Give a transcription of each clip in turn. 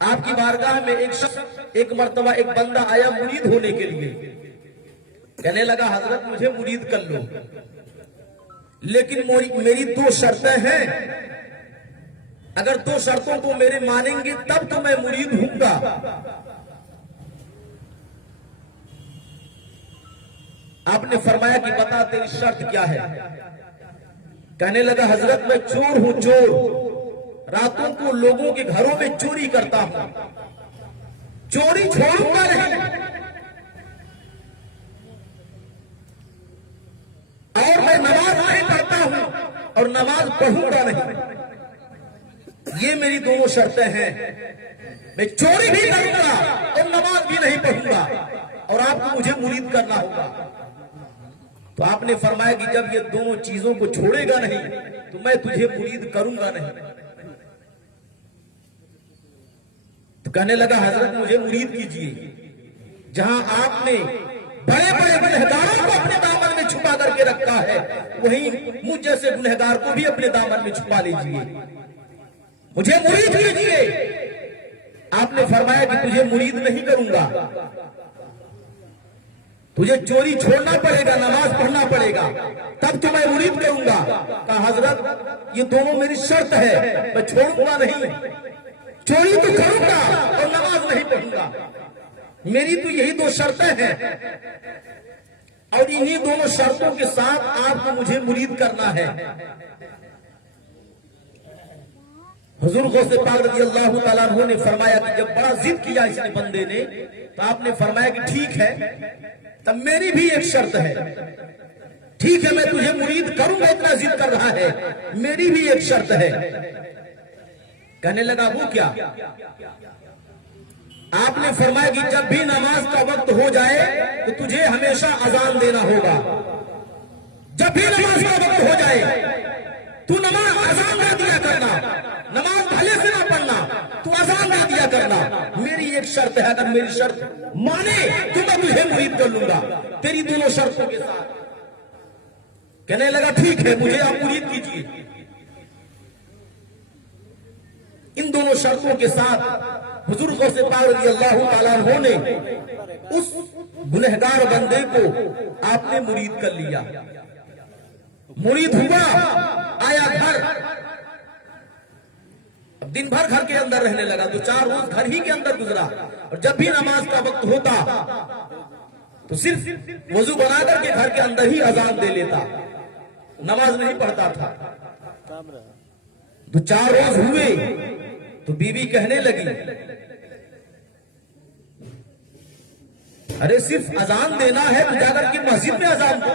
आपकी बारगाह में एक मर्तबा एक बंदा आया मुरीद होने के लिए। कहने लगा हजरत मुझे मुरीद कर लो, लेकिन मेरी दो शर्तें हैं। अगर दो शर्तों को मेरे मानेंगे तब तो मैं मुरीद हूंगा। आपने फरमाया कि बता तेरी शर्त क्या है। कहने लगा हजरत मैं चोर हूं, चोर। रातों को लोगों के घरों में चोरी करता हूं, चोरी छोड़ूंगा नहीं, और मैं नमाज नहीं पढ़ता हूं और नमाज पढ़ूंगा नहीं। ये मेरी दोनों शर्तें हैं। मैं चोरी भी करूंगा और नमाज भी नहीं पढ़ूंगा, और आपको मुझे मुरीद करना होगा। तो आपने फरमाया कि जब ये दोनों चीजों को छोड़ेगा नहीं तो मैं तुझे मुरीद करूंगा नहीं। तो कहने लगा हजरत मुझे मुरीद कीजिए। जहां आपने बड़े बड़े गुनहगारों को अपने दामन में छुपा करके रखा है, वहीं मुझ जैसे गुनहगार को भी अपने दामन में छुपा लीजिए, मुझे मुरीद कीजिए। आपने फरमाया कि तुझे मुरीद नहीं करूंगा, तुझे चोरी छोड़ना पड़ेगा, नमाज पढ़ना पड़ेगा, तब तो मैं मुरीद करूंगा। कहा हजरत ये दोनों मेरी शर्त है, मैं छोड़ूंगा नहीं, चोरी तो करूंगा और नमाज नहीं पढ़ूंगा। मेरी तो यही दो शर्तें हैं, और इन्हीं दोनों शर्तों के साथ आपको मुझे मुरीद करना है। हुजूर गौसे पाक रज़ियल्लाहु ताला अन्हु ने फरमाया कि जब बड़ा जिद किया इसने बंदे ने, तो आपने फरमाया कि ठीक है, तब मेरी भी एक शर्त है। ठीक है मैं तुझे मुरीद करूंगा, इतना जिद कर रहा है, मेरी भी एक शर्त है। कहने लगा वो क्या? आपने फरमाया कि जब भी नमाज का वक्त हो जाए तो तुझे हमेशा अजान देना होगा। जब भी नमाज का वक्त हो जाए तू नमाज अजान ना दिया करना, नमाज भले से ना पढ़ना, तू अजान ना दिया करना। मेरी एक शर्त है, अगर मेरी शर्त माने तो मैं तुझे मुरीद कर लूंगा, तेरी दोनों शर्तों के साथ। कहने लगा ठीक है मुझे आप मुरीद कीजिए। इन दोनों शर्तों के साथ हुजूर गौसे पाक रज़ियल्लाहु ताला अन्हु ने उस गुनहगार बंदे को आपने मुरीद कर लिया। मुरीद हुआ, आया घर, अब दिन भर घर के अंदर रहने लगा। तो 4 रोज घर ही के अंदर गुजरा, और जब भी नमाज का वक्त होता तो सिर्फ वजू बनाकर के घर के अंदर ही अजान दे लेता, नमाज नहीं पढ़ता था। तो 4 रोज हुए तो बीवी कहने लगी अरे सिर्फ अजान देना है तो जाकर के मस्जिद में अजान दो,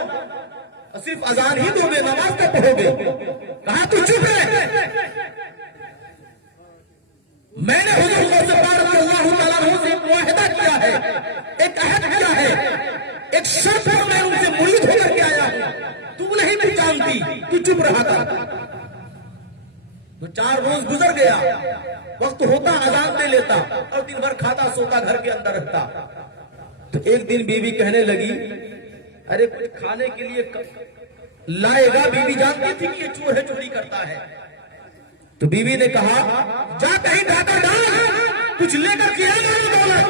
और सिर्फ अजान ही दोगे, नमाज तो पढ़ोगे। कहा तू चुप है, मैंने हुजूर सल्लल्लाहु अलैहि वसल्लम से मुआहदा किया है, एक अहद किया है, एक शर्त पर मैं उनसे मुरीद होकर के आया हूं, तू नहीं पहचानती, तू चुप रहा था। तो 4 रोज गुजर गया, वक्त होता अजान दे लेता और दिन भर खाता सोता घर के अंदर रहता। तो एक दिन बीवी कहने लगी अरे कुछ खाने के लिए लाएगा। बीवी जानती थी कि ये चोर है, चोरी करता है। तो बीवी ने कहा जा कहीं डाटा डाल, कुछ लेकर के दौलत,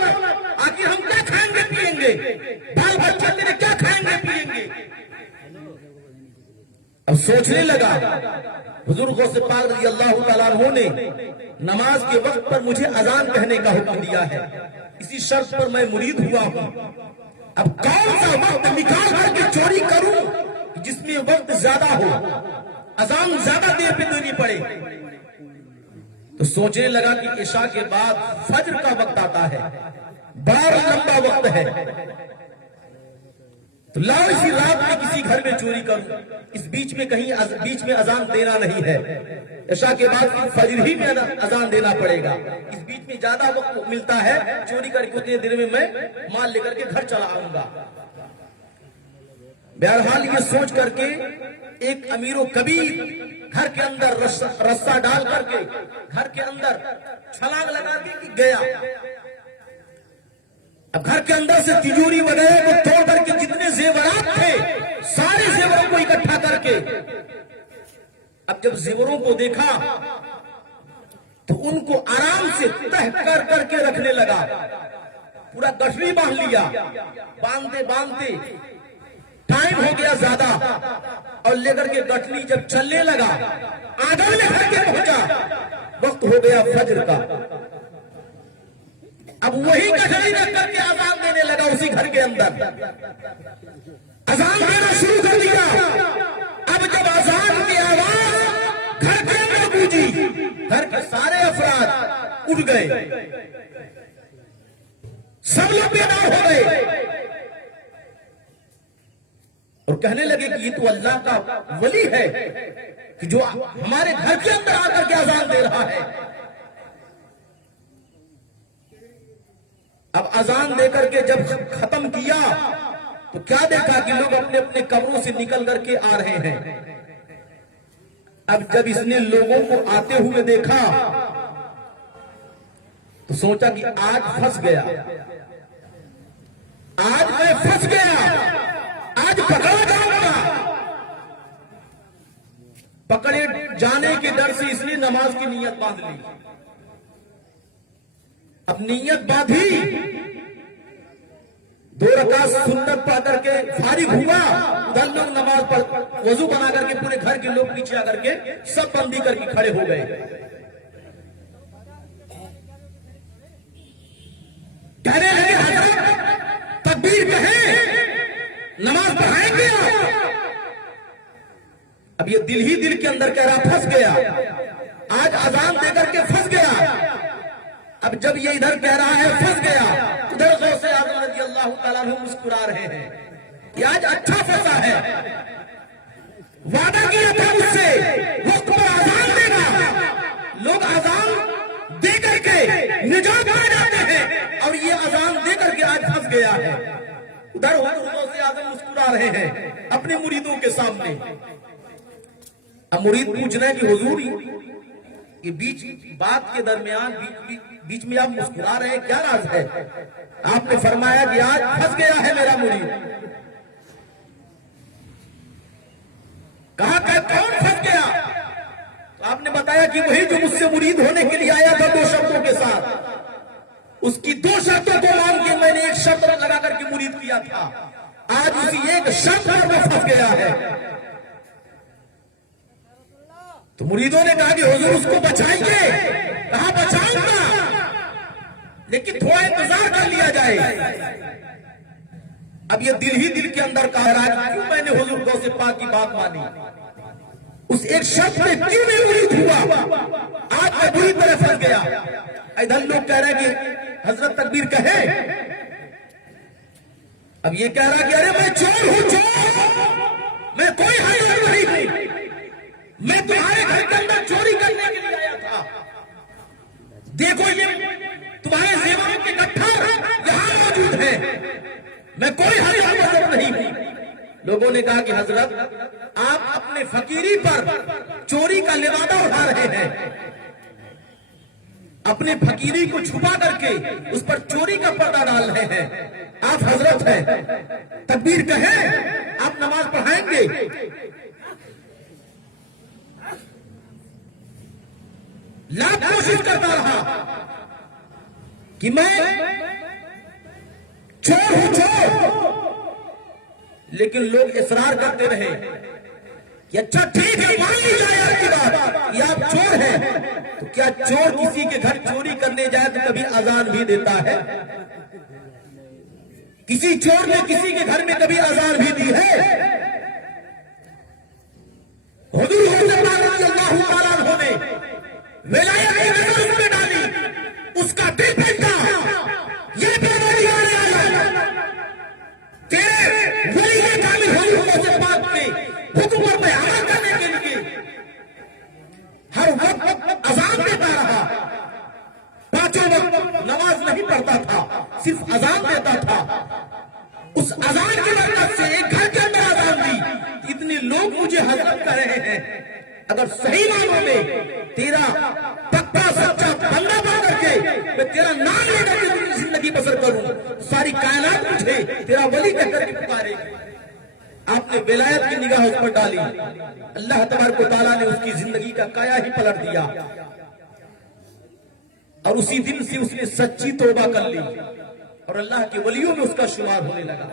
आखिर हम क्या खाएंगे पिएंगे, बाल बच्चे तेरे क्या खाएंगे पिएंगे। अब सोचने लगा हुजूर गौसे पाक रज़ियल्लाहु ताला अन्हु ने नमाज के वक्त पर मुझे अजान कहने का हुक्म दिया है, इसी शर्त पर मैं मुरीद हुआ हूं। अब कौन सा वक्त निकाल करके चोरी करूं जिसमें वक्त ज्यादा हो, अजान ज्यादा देर पे देनी पड़े। तो सोचने लगा कि इशा के बाद फज्र का वक्त आता है, बड़ा लंबा वक्त है, तो लाओ इसी रात में किसी घर में चोरी करूं, इस बीच में कहीं बीच में अजान देना नहीं है। इशा के बाद फजर ही में अजान देना पड़ेगा, इस बीच में ज्यादा वक्त मिलता है, चोरी करके उतने देर में मैं माल लेकर के घर चला आऊंगा। बहरहाल ये सोच करके एक अमीरो कबीर घर के अंदर रस्सा डाल करके घर के अंदर छलांग लगा के गया। अब घर के अंदर से तिजोरी वगैरह को तोड़ करके जितने जेवरात थे सारे जेवरों को इकट्ठा करके, अब जब जेवरों को देखा तो उनको आराम से तह कर करके रखने लगा। पूरा गठरी बांध लिया। बांधते बांधते टाइम हो गया ज्यादा और लेकर के गठरी जब चलने लगा, आदम में घर के पहुंचा, वक्त हो गया फज्र का। अब वही गठरी रख करके अजान देने लगा उसी घर के अंदर। अजान देना शुरू कर दिया। अब जब अजान की आवाज घर के अंदर गूंजी, घर के सारे अफराद उठ गए, सब लोग बेदार हो गए और कहने लगे कि ये तो अल्लाह का वली है कि जो हमारे घर के अंदर आकर के अजान दे रहा है। अब अजान देकर के जब खत्म किया तो क्या देखा कि लोग अपने अपने कब्रों से निकल करके आ रहे हैं। अब जब इसने लोगों को आते हुए देखा तो सोचा कि आज फंस गया, आज मैं फंस गया, आज पकड़ा जाऊंगा। पकड़े जाने के डर से इसलिए नमाज की नीयत बांध ली। अब नीयत बांधी, 2 रकात सुन्नत पढ़ करके फारिग हुआ। उधर लोग नमाज पढ़ वजू बना करके पूरे घर के लोग पीछे आकर के सब बंदी करके खड़े हो गए। कहने लगे हजरत तकबीर कहें, नमाज पढ़ाएंगे आप। अब ये दिल ही दिल के अंदर कह रहा फंस गया, आज अजान देकर के फंस गया। अब जब ये इधर कह रहा है फंस गया, उधर गौसे आज़म रज़ी अल्लाह तआला अन्हु मुस्कुरा रहे हैं कि आज अच्छा फंसा है, वादा किया था मुझसे वक्त पर अजान देगा। लोग अजान दे करके निजात पा जाते हैं और ये अजान दे करके आज फंस गया है। उधर गौसे आज़म मुस्कुरा रहे हैं अपने मुरीदों के सामने। अब मुरीद पूछना है कि हुजूर ये बीच बात के दरमियान बीच में आप मुस्कुरा रहे हैं, क्या राज है? आपने फरमाया कि आज फंस गया है मेरा मुरीद। कहा कौन फंस गया? तो आपने बताया कि वही जो मुझसे मुरीद होने के लिए आया था 2 शर्तों के साथ। उसकी 2 शर्तों को मान के मैंने एक शर्त लगा करके मुरीद किया था। आज उसी एक शर्त पर वो फंस गया है। तो मुरीदों ने कहा कि हुजूर उसको बचाएंगे। कहा बचाऊंगा, लेकिन थोड़ा इंतजार कर लिया जाए। अब ये दिल ही दिल के अंदर कह रहा है क्यों मैंने हुजूर गौसे पाक की बात मानी, उस एक शख्स में क्यों नहीं मुरीद हुआ, आज मैं बुरी तरह फंस गया। इधर लोग कह रहे हैं कि हजरत तकबीर कहे। अब ये कह रहा है कि अरे मैं चोर हूं, चोर, मैं कोई हाजिर नहीं हूं, मैं तुम्हारे घर के अंदर चोरी करने के लिए आया था। देखो ये तुम्हारे जेवरों के गट्ठर यहां मौजूद है, मैं कोई हाजिर नहीं हूं। लोगों ने कहा कि हजरत आप अपने फकीरी पर चोरी का लिवादा उठा रहे हैं, अपने फकीरी को छुपा करके उस पर चोरी का पर्दा डाल रहे हैं। आप हजरत हैं, तकबीर कहें, आप नमाज पढ़ाएंगे। लाख कोशिश करता रहा कि मैं चोर हूं, चोर, लेकिन लोग इसरार करते रहे कि अच्छा ठीक है मान ली जाए आपकी बात, ये आप चोर हैं। तो क्या चोर किसी के घर चोरी करने जाए तो कभी अजान भी देता है? किसी चोर ने किसी के घर में कभी अजान भी दी है? हुजूर सल्लल्लाहु अलैहि वसल्लम ने विलायत की नजर उस पे डाली, उसका दिल फटा। ये बेवली वाले आया तेरे वली के कामिल हुजूर से बात पे हुक्म पे अमल करने के लिए हर वक्त अजान देता रहा। 5 वक्त नमाज नहीं पढ़ता था, सिर्फ अजान देता था। उस अजान की बरकत से एक घर के अंदर अजान दी। इतने लोग मुझे हजरत कर रहे हैं। अगर सही मानों में तेरा पक्का सच्चा बंदा बन करके मैं तेरा नाम लेकर के अपनी जिंदगी बसर करूं, सारी कायनात मुझे तेरा वली कहकर के पुकारेगी। आपने विलायत की निगाह उस पर डाली, अल्लाह तबारक व तआला ने उसकी जिंदगी का काया ही पलट दिया। और उसी दिन से उसने सच्ची तौबा कर ली और अल्लाह के वलियों में उसका शुमार होने लगा।